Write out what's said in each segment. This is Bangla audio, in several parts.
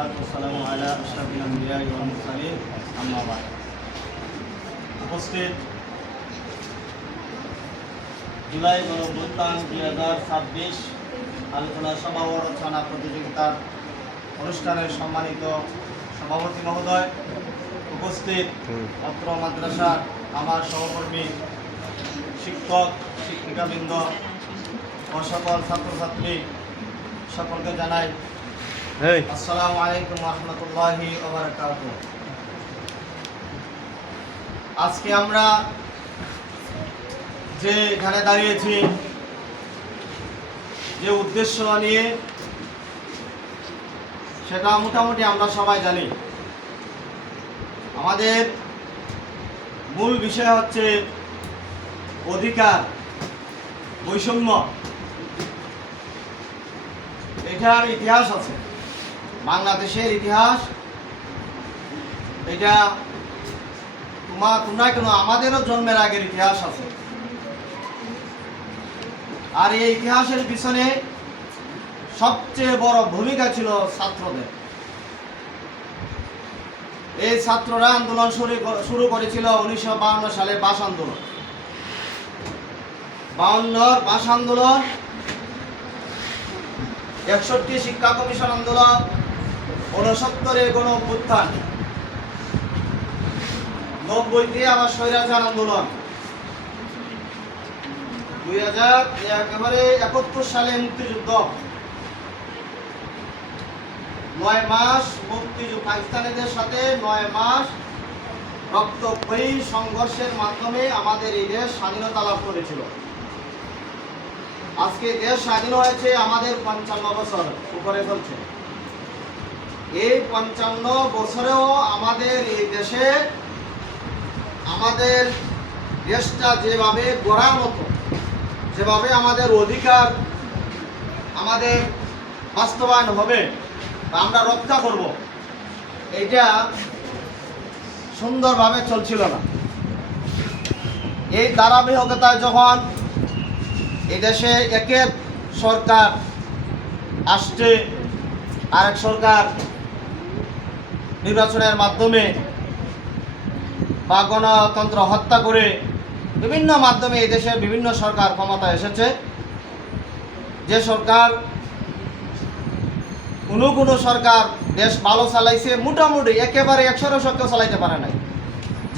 والصلاة والسلام على أشرف الأنبياء والمرسلين أما بعد উপস্থিত জুলাই গণঅভ্যুত্থান 2026 আলোচনা সভা ও রচনা প্রতিযোগিতার অনুষ্ঠানের সম্মানিত সভাপতি মহোদয়, উপস্থিত অত্র মাদ্রাসার আমার সহকর্মী, শিক্ষক শিক্ষিকাবৃন্দ ও সকল ছাত্রছাত্রী সকলকে জানাই আসসালামু আলাইকুম ওয়া রাহমাতুল্লাহি ওয়া বারাকাতুহু। আজকে আমরা যে এখানে দাঁড়িয়েছি, যে উদ্দেশ্য নিয়ে, সেটা মোটামুটি আমরা সবাই জানি। আমাদের মূল বিষয় হচ্ছে অধিকার, বৈষম্য। এটার ইতিহাস আছে, বাংলাদেশের ইতিহাস। এটা তোমরা কেন, আমাদেরও জন্মের আগের ইতিহাস আছে। আর এই ইতিহাসের পিছনে সবচেয়ে বড় ভূমিকা ছিল ছাত্রদের। এই ছাত্ররা আন্দোলন শুরু করেছিল 1952 সালে ভাষা আন্দোলন। 52 ভাষা আন্দোলন, 61 শিক্ষা কমিশন আন্দোলন, 69 গণ অভ্যুত্থান, 90 আবার স্বৈরাচার আন্দোলন, 2071 সালে মুক্তিযুদ্ধ, 9 মাস মুক্তিযুদ্ধ, পাকিস্তানিদের সাথে 9 মাস রক্তক্ষয়ী সংঘর্ষের মাধ্যমে আমাদের এই দেশ স্বাধীনতা লাভ করেছিল। আজকে দেশ স্বাধীন হয়েছে আমাদের 55 বছর উপরে চলছে। এই 55 বছরেও আমাদের এই দেশে, আমাদের দেশটা যেভাবে গড়ার মতো, যেভাবে আমাদের অধিকার আমাদের বাস্তবায়ন হবে, আমরা রক্ষা করব, এইটা সুন্দরভাবে চলছিল না। এই ধারাবাহিকতায় যখন এই দেশে একের সরকার আসছে, আরেক সরকার নির্বাচনের মাধ্যমে বা গণতন্ত্র হত্যা করে বিভিন্ন মাধ্যমে এই দেশে বিভিন্ন সরকার ক্ষমতা এসেছে। যে সরকার, কোনো সরকার দেশ ভালো চালাইছে, মোটামুটি একেবারে 100% চালাইতে পারে নাই।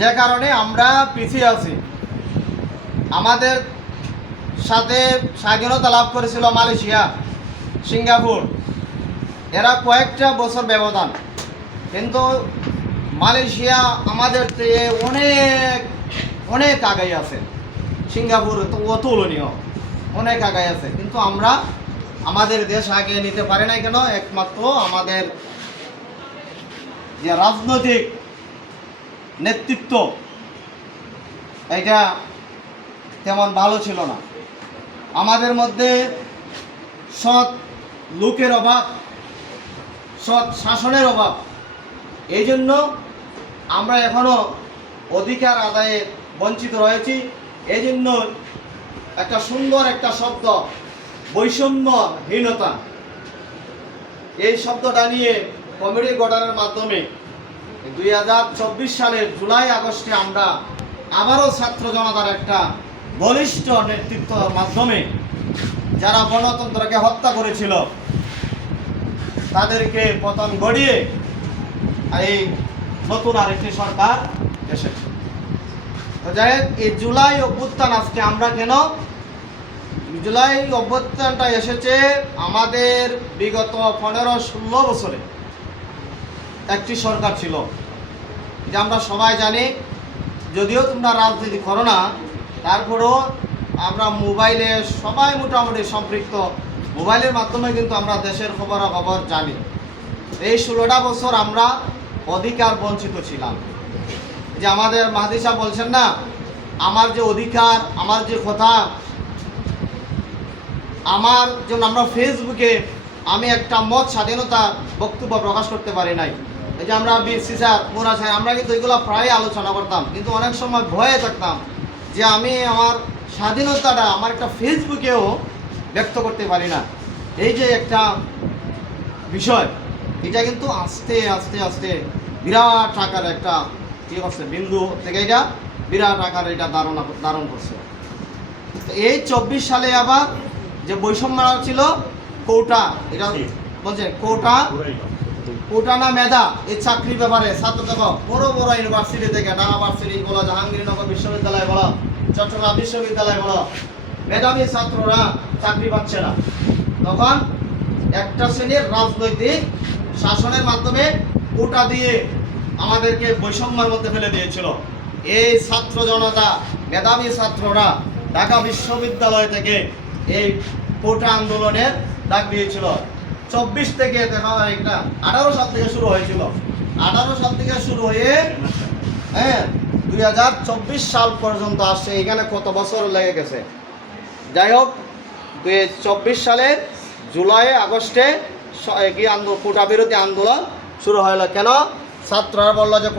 যে কারণে আমরা পিছিয়ে আছি। আমাদের সাথে স্বাধীনতা লাভ করেছিল মালয়েশিয়া, সিঙ্গাপুর, এরা কয়েকটা বছর ব্যবধান। কিন্তু মালয়েশিয়া আমাদের চেয়ে অনেক অনেক আগাই আছে। সিঙ্গাপুর তো অতুলনীয়, অনেক আগাই আছে। কিন্তু আমরা আমাদের দেশ আগে নিতে পারি নাই কেন? একমাত্র আমাদের যে রাজনৈতিক নেতৃত্ব, এটা তেমন ভালো ছিল না। আমাদের মধ্যে সৎ লোকের অভাব, সৎ শাসনের অভাব। এই জন্য আমরা এখনো অধিকার আদায়ে বঞ্চিত রয়েছি। এই জন্য একটা সুন্দর একটা শব্দ, বৈষম্যহীনতা, এই শব্দটা নিয়ে কমিটি গঠনের মাধ্যমে 2024 সালের জুলাই আগস্টে আমরা আবারও ছাত্র জনতার একটা বলিষ্ঠ নেতৃত্বের মাধ্যমে যারা গণতন্ত্রকে হত্যা করেছিল তাদেরকে পতন ঘটিয়ে এই নতুন আরেকটি সরকার এসেছে। তো যাই হোক, এই জুলাই অভ্যুত্থান, আজকে আমরা কেন জুলাই অভ্যুত্থানটা এসেছে, আমাদের বিগত 15-16 বছরে একটি সরকার ছিল, যে আমরা সবাই জানি। যদিও তোমরা রাজনীতি করো না, তারপরেও আমরা মোবাইলে সবাই মোটামুটি সম্পৃক্ত। মোবাইলের মাধ্যমে কিন্তু আমরা দেশের খবরাখবর জানি। এই 16টা বছর আমরা অধিকার বঞ্চিত ছিলাম। যে আমাদের মাহাদি সাহেব বলছেন না, আমার যে অধিকার, আমার যে কথা, আমার জন্য আমরা ফেসবুকে আমি একটা মত স্বাধীনতা বক্তব্য প্রকাশ করতে পারি নাই। এই যে আমরা বিসি স্যার, মোরা স্যার, আমরা কিন্তু এগুলো প্রায় আলোচনা করতাম, কিন্তু অনেক সময় ভয়ে থাকতাম যে আমি আমার স্বাধীনতাটা আমার একটা ফেসবুকেও ব্যক্ত করতে পারি না। এই যে একটা বিষয়, এটা কিন্তু আস্তে আস্তে আস্তে বিরাট আকার একটা কি করছে, বিন্দু থেকে এটা বিরাট আকার এটা ধারণ করছে। তো এই 24 সালে আবার যে বৈষম্য ছিল কোটা, এটা বলছে কোটা না মেধা, এই চাকরির ব্যাপারে ছাত্র দেখো বড় বড় ইউনিভার্সিটি থেকে, ঢাকা ভার্সিটি বলো, জাহাঙ্গীরনগর বিশ্ববিদ্যালয় বলো, চট্টগ্রাম বিশ্ববিদ্যালয় বলো, মেধাবী ছাত্ররা চাকরি পাচ্ছে না। তখন একটা শ্রেণীর রাজনৈতিক শাসনের মাধ্যমে কোটা দিয়ে আমাদেরকে বৈষম্যের মধ্যে ফেলে দিয়েছিল। এই ছাত্র জনতা, মেধাবী ছাত্ররা ঢাকা বিশ্ববিদ্যালয় থেকে এই কোটা আন্দোলনের ডাক দিয়েছিল। 24 থেকে দেখা হয় একটা 18 সাল থেকে শুরু হয়েছিল। 18 সাল থেকে শুরু হয়ে 2024 সাল পর্যন্ত আসছে। এখানে কত বছর লেগে গেছে। যাই হোক, 2024 সালের জুলাই আগস্টে কি কোটা বিরোধী আন্দোলন শুরু হলো। কেন? ছাত্ররা বললো যে